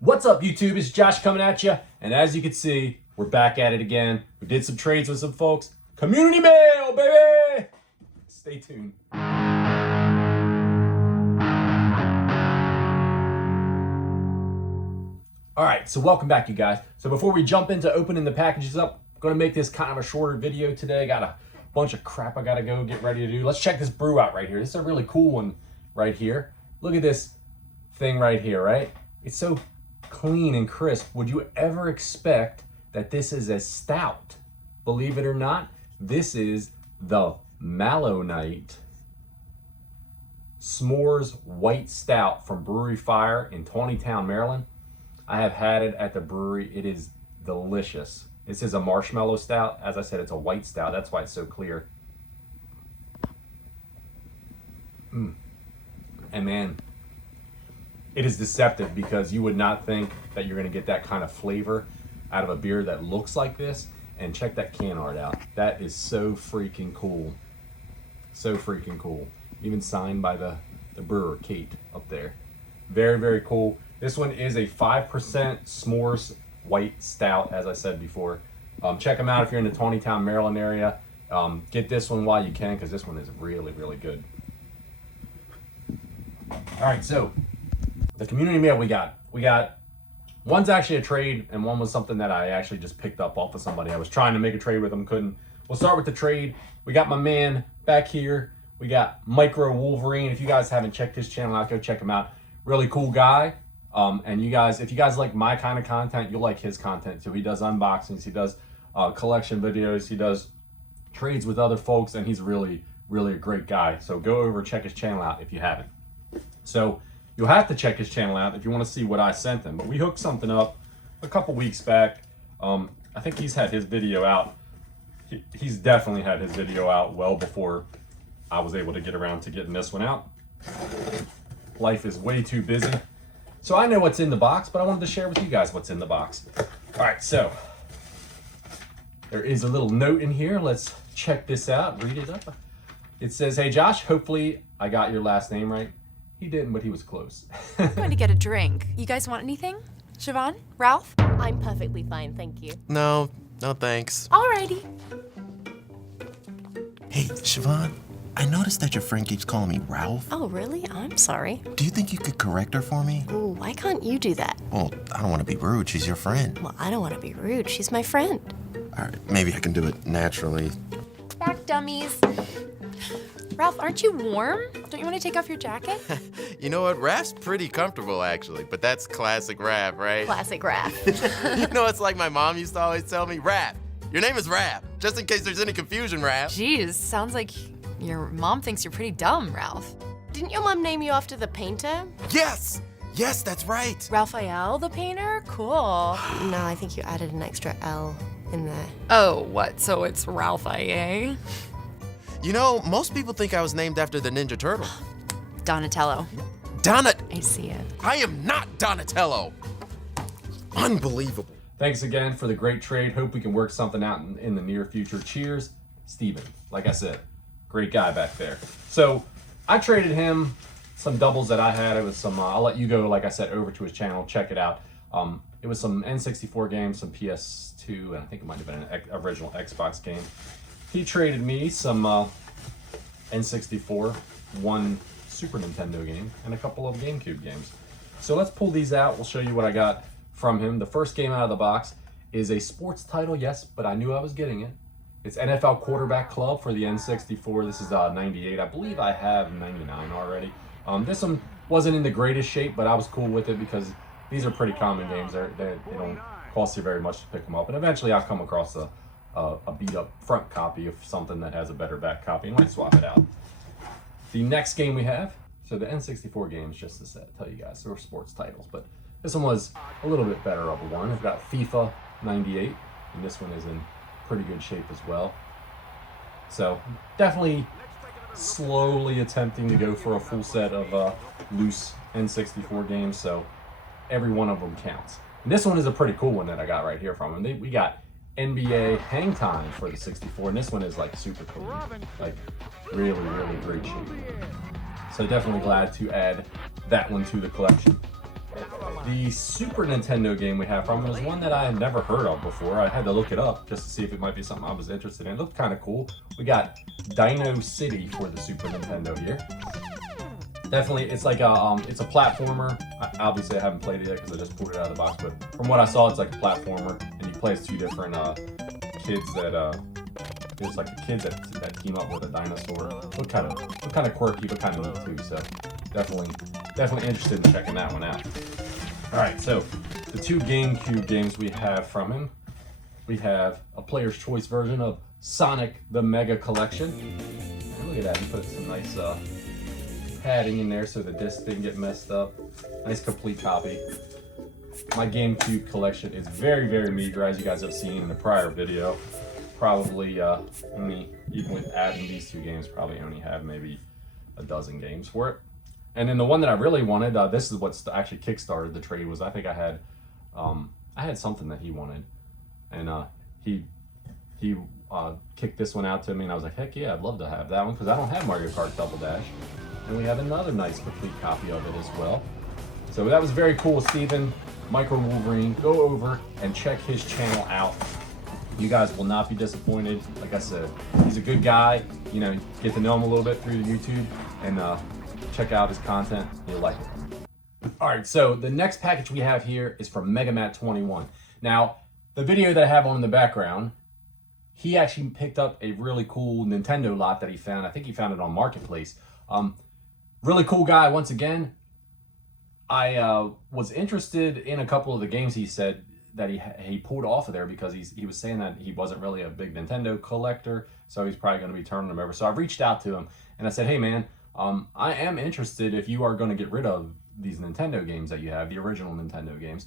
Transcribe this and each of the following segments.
What's up, YouTube? It's Josh coming at you, and as you can see, we're back at it again. We did some trades with some folks. Community mail, baby! Stay tuned. All right, so welcome back, you guys. So before we jump into opening the packages up, I'm gonna make this kind of a shorter video today. Got a bunch of crap I gotta go get ready to do. Let's check this brew out right here. This is a really cool one right here. Look at this thing right here, right? It's so clean and crisp. Would you ever expect that this is a stout? Believe it or not, this is the Mallow S'mores White Stout from Brewery Fire in Taneytown, Maryland. I have had it at the brewery. It is delicious. This is a marshmallow stout. As I said, it's a white stout. That's why it's so clear. And man, it is deceptive because you would not think that you're gonna get that kind of flavor out of a beer that looks like this. And check that can art out. That is so freaking cool. So freaking cool. Even signed by the brewer, Kate, up there. Very, very cool. This one is a 5% S'mores White Stout, as I said before. Check them out if you're in the Taneytown, Maryland area. Get this one while you can, because this one is really, really good. All right, so the community mail we got one's actually a trade, and one was something that I actually just picked up off of somebody. I was trying to make a trade with them, couldn't. We'll start with the trade. We got my man back here. We got MicroWolverine. If you guys haven't checked his channel out, go check him out. Really cool guy. And you guys, if you guys like my kind of content, you'll like his content too. He does unboxings, he does collection videos, he does trades with other folks, and he's really, really a great guy. So go over, check his channel out if you haven't. So you'll have to check his channel out if you want to see what I sent him. But we hooked something up a couple weeks back. I think he's had his video out. He's definitely had his video out well before I was able to get around to getting this one out. Life is way too busy. So I know what's in the box, but I wanted to share with you guys what's in the box. All right, so there is a little note in here. Let's check this out, read it up. It says, "Hey Josh, hopefully I got your last name right." He didn't, but he was close. I'm going to get a drink. You guys want anything? Siobhan? Ralph? I'm perfectly fine, thank you. No thanks. Alrighty. Hey, Siobhan, I noticed that your friend keeps calling me Ralph. Oh, really? I'm sorry. Do you think you could correct her for me? Ooh, why can't you do that? Well, I don't want to be rude. She's your friend. Well, I don't want to be rude. She's my friend. All right, maybe I can do it naturally. Back dummies. Ralph, aren't you warm? Don't you want to take off your jacket? You know what? Raph's pretty comfortable, actually, but that's classic Raph, right? Classic Raph. You know, it's like my mom used to always tell me, Raph, your name is Raph, just in case there's any confusion, Raph. Jeez, sounds like your mom thinks you're pretty dumb, Ralph. Didn't your mom name you after the painter? Yes, that's right. Raphael, the painter? Cool. No, I think you added an extra L in there. Oh, what? So it's Ralph-I-A? You know, most people think I was named after the Ninja Turtle. Donatello. I see it. I am not Donatello. Unbelievable. Thanks again for the great trade. Hope we can work something out in the near future. Cheers, Steven. Like I said, great guy back there. So I traded him some doubles that I had. It was some, I'll let you go, like I said, over to his channel. Check it out. It was some N64 games, some PS2, and I think it might have been an original Xbox game. He traded me some N64, one Super Nintendo game, and a couple of GameCube games. So let's pull these out. We'll show you what I got from him. The first game out of the box is a sports title, yes, but I knew I was getting it. It's NFL Quarterback Club for the N64. This is 98. I believe I have 99 already. This one wasn't in the greatest shape, but I was cool with it because these are pretty common games. They don't cost you very much to pick them up. And eventually I'll come across a beat up front copy of something that has a better back copy and might swap it out. The next game we have, so the N64 games, just to tell you guys, they were sports titles, but this one was a little bit better of a one. I've got FIFA 98, and this one is in pretty good shape as well. So definitely slowly attempting to go for a full set of loose N64 games, so every one of them counts. And this one is a pretty cool one that I got right here from him. We got NBA Hang Time for the 64, and this one is like super cool, like really, really great shape. So definitely glad to add that one to the collection. The Super Nintendo game we have from him is one that I had never heard of before. I had to look it up just to see if it might be something I was interested in. It looked kind of cool. We got Dino City for the Super Nintendo here. Definitely, it's like a, it's a platformer. Obviously, I haven't played it yet because I just pulled it out of the box. But from what I saw, it's like a platformer, and you play as two different kids that there's like a kid that team up with a dinosaur. Look kind of quirky, but kind of neat too. So definitely interested in checking that one out. All right, so the two GameCube games we have from him. We have a player's choice version of Sonic the Mega Collection. And look at that, he put some nice padding in there so the disc didn't get messed up. Nice complete copy. My GameCube collection is very, very meager, as you guys have seen in the prior video. Probably only, even with adding these two games, probably only have maybe a dozen games for it. And then the one that I really wanted, this is what's actually kickstarted the trade, was I think I had something that he wanted, and he kicked this one out to me, and I was like, heck yeah, I'd love to have that one because I don't have Mario Kart Double Dash, and we have another nice complete copy of it as well. So that was very cool, Steven. MicroWolverine, go over and check his channel out. You guys will not be disappointed. Like I said, he's a good guy. You know, get to know him a little bit through YouTube and check out his content. You'll like it. All right, so the next package we have here is from MegaMat21. Now, the video that I have on in the background, he actually picked up a really cool Nintendo lot that he found. I think he found it on Marketplace. Really cool guy, once again. I was interested in a couple of the games he said that he pulled off of there because he was saying that he wasn't really a big Nintendo collector, so he's probably going to be turning them over. So I reached out to him and I said, hey man, I am interested if you are going to get rid of these Nintendo games that you have, the original Nintendo games,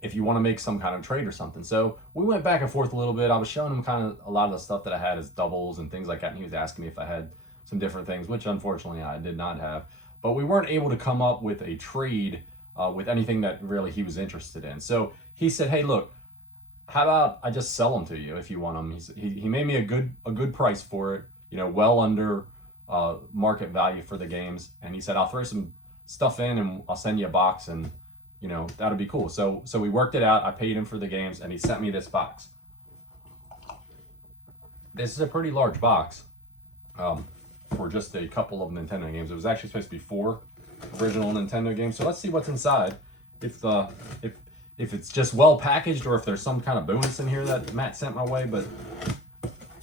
if you want to make some kind of trade or something. So we went back and forth a little bit. I was showing him kind of a lot of the stuff that I had as doubles and things like that, and he was asking me if I had some different things, which unfortunately I did not have. But we weren't able to come up with a trade with anything that really he was interested in. So he said, hey, look, how about I just sell them to you if you want them? He made me a good price for it, you know, well under market value for the games. And he said, I'll throw some stuff in and I'll send you a box, and, you know, that'll be cool. So we worked it out. I paid him for the games and he sent me this box. This is a pretty large box. For just a couple of Nintendo games. It was actually supposed to be 4 original Nintendo games. So let's see what's inside. If it's just well packaged or if there's some kind of bonus in here that Matt sent my way. But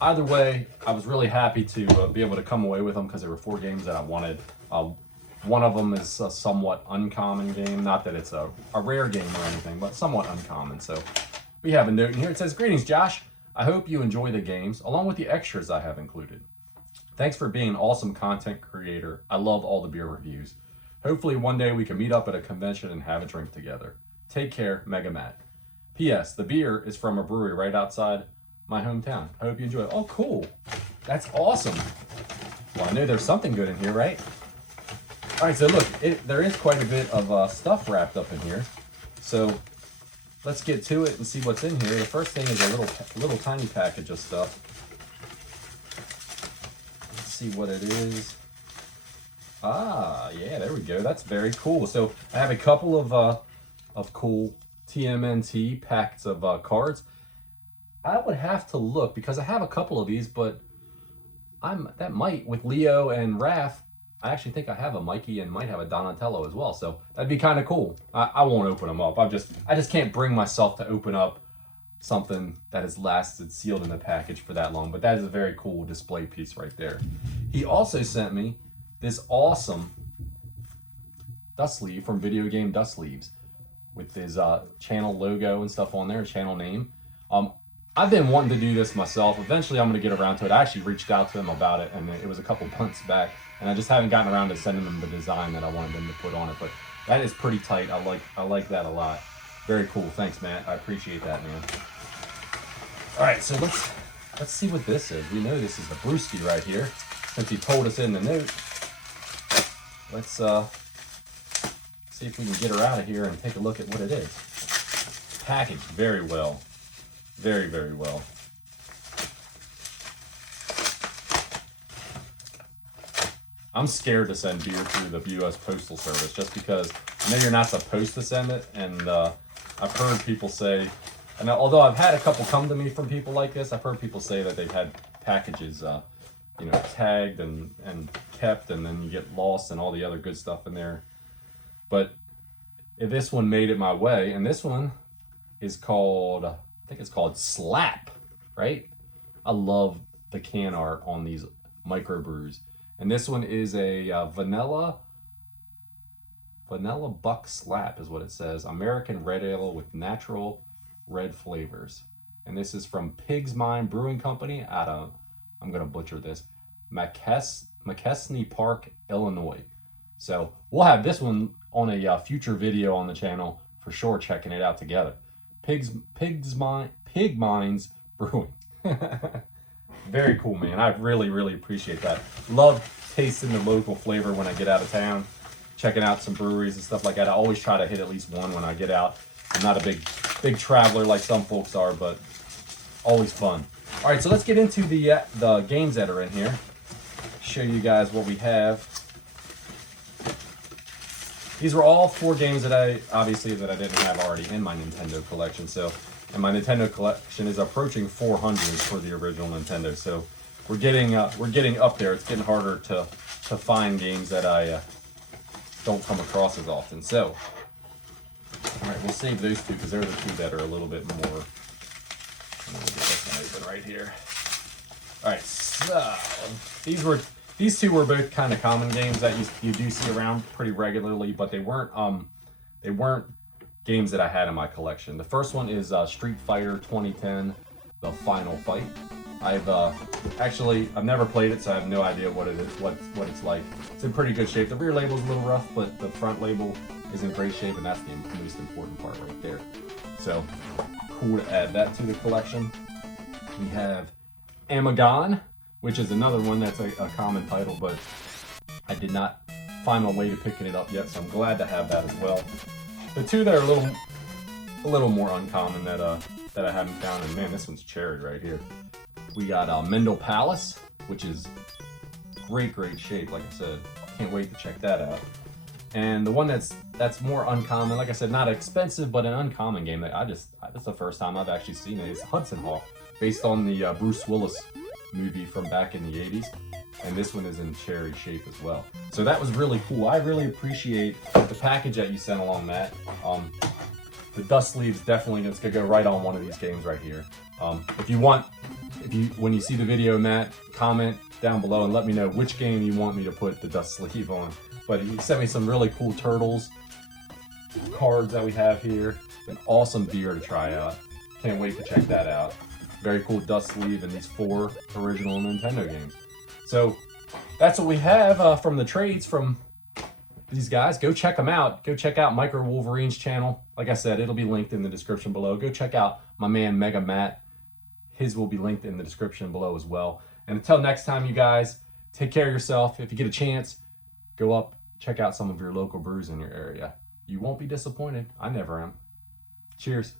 either way, I was really happy to be able to come away with them because there were 4 games that I wanted. One of them is a somewhat uncommon game. Not that it's a rare game or anything, but somewhat uncommon. So we have a note in here. It says, greetings, Josh. I hope you enjoy the games along with the extras I have included. Thanks for being an awesome content creator. I love all the beer reviews. Hopefully one day we can meet up at a convention and have a drink together. Take care, MegaMat. P.S. The beer is from a brewery right outside my hometown. I hope you enjoy it. Oh, cool. That's awesome. Well, I know there's something good in here, right? All right, so look, there is quite a bit of stuff wrapped up in here. So let's get to it and see what's in here. The first thing is a little tiny package of stuff. See what it is. Yeah, there we go. That's very cool. So I have a couple of cool TMNT packs of cards. I would have to look because I have a couple of these, but that might, with Leo and Raph, I actually think I have a Mikey and might have a Donatello as well. So that'd be kind of cool. I won't open them up. I just can't bring myself to open up something that has lasted sealed in the package for that long, but that is a very cool display piece right there. He also sent me this awesome dust sleeve from Video Game Dust Sleeves with his channel logo and stuff on there, channel name. I've been wanting to do this myself. Eventually I'm going to get around to it. I actually reached out to him about it, and it was a couple months back, and I just haven't gotten around to sending him the design that I wanted him to put on it, but that is pretty tight. I like that a lot. Very cool. Thanks, Matt. I appreciate that, man. All right, so let's see what this is. We know this is the brewski right here, since he told us in the note. Let's see if we can get her out of here and take a look at what it is. Packaged very well. Very, very well. I'm scared to send beer through the U.S. Postal Service just because I know you're not supposed to send it, and I've heard people say, and although I've had a couple come to me from people like this, I've heard people say that they've had packages, you know, tagged and kept, and then you get lost and all the other good stuff in there. But this one made it my way, and this one is called, I think it's called Slap, right? I love the can art on these microbrews. And this one is a vanilla buck slap is what it says. American red ale with natural red flavors. And this is from Pig's Mind Brewing Company out of, I'm going to butcher this, McKesney Park, Illinois. So we'll have this one on a future video on the channel for sure, checking it out together. Pig Minds Brewing. Very cool, man. I really appreciate that. Love tasting the local flavor when I get out of town, checking out some breweries and stuff like that. I always try to hit at least one when I get out. I'm not a big traveler like some folks are, but always fun. All right, so let's get into the games that are in here. Show you guys what we have. These were all 4 games that I didn't have already in my Nintendo collection. So, and my Nintendo collection is approaching 400 for the original Nintendo. So, we're getting up there. It's getting harder to find games that I don't come across as often. So, all right, we'll save those 2 because they're the 2 that are a little bit more. I'm gonna get this one open right here. All right, so these 2 were both kind of common games that you do see around pretty regularly, but they weren't games that I had in my collection. The first one is Street Fighter 2010, The Final Fight. I've never played it, so I have no idea what it is, what it's like. It's in pretty good shape. The rear label is a little rough, but the front label is in great shape, and that's the most important part right there. So cool to add that to the collection. We have Amagon, which is another one that's a common title, but I did not find my way to picking it up yet, so I'm glad to have that as well. The 2 that are a little more uncommon that I haven't found, and man, this one's cherry right here. We got Mendel Palace, which is great shape. Like I said, can't wait to check that out. And the one that's more uncommon, like I said, not expensive, but an uncommon game that that's the first time I've actually seen it. It's Hudson Hawk, based on the Bruce Willis movie from back in the 80s. And this one is in cherry shape as well. So that was really cool. I really appreciate the package that you sent along, Matt. The dust sleeve's definitely going to go right on one of these games right here. When you see the video, Matt, comment down below and let me know which game you want me to put the dust sleeve on. But he sent me some really cool Turtles cards that we have here. An awesome beer to try out. Can't wait to check that out. Very cool dust sleeve and these 4 original Nintendo games. So that's what we have from the trades from these guys. Go check them out. Go check out MicroWolverine's channel. Like I said, it'll be linked in the description below. Go check out my man Mega Matt. His will be linked in the description below as well. And until next time, you guys, take care of yourself. If you get a chance, go up, check out some of your local brews in your area. You won't be disappointed. I never am. Cheers.